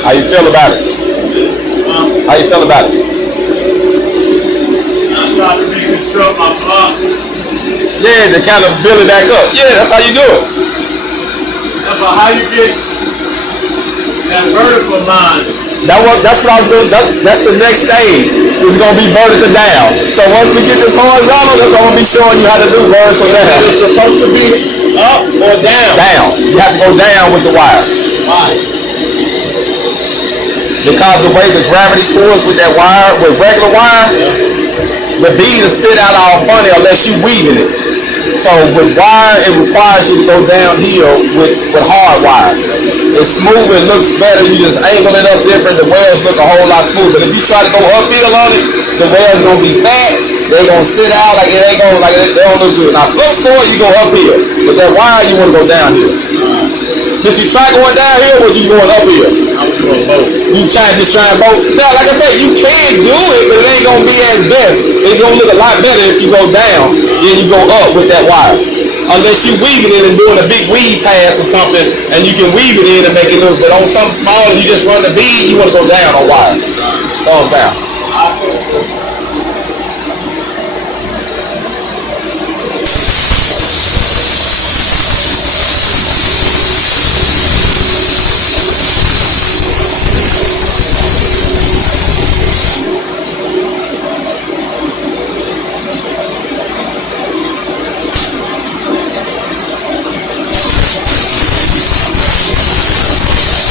How you feel about it? How you feel about it? I'm trying to reconstruct my block. Yeah, to kind of build it back up. Yeah, that's how you do it. Yeah, but how you get that vertical line? That's what I was doing. That's the next stage. It's going to be vertical down. So once we get this horizontal, that's going to be showing you how to do vertical down. It's supposed to be up or down? Down. You have to go down with the wire. Why? Because the way the gravity pulls with that wire, with regular wire, the bead will sit out all funny unless you weaving it. So with wire, it requires you to go downhill with hard wire. It's smooth, it looks better, you just angle it up different, the welds look a whole lot smoother. But if you try to go uphill on it, the welds gonna be fat, they're gonna sit out like it ain't gonna, like they don't look good. Now flux core, you go uphill. With that wire, you wanna go downhill. Did you try going downhill or was you going uphill? I was doing both. You just trying both? No, like I said, you can do it, but it ain't gonna be as best. It's gonna look a lot better if you go down than you go up with that wire. Unless you weaving it and doing a big weave pass or something, and you can weave it in and make it look. But on something smaller, you just run the bead. You want to go down on wire. Thumbs down.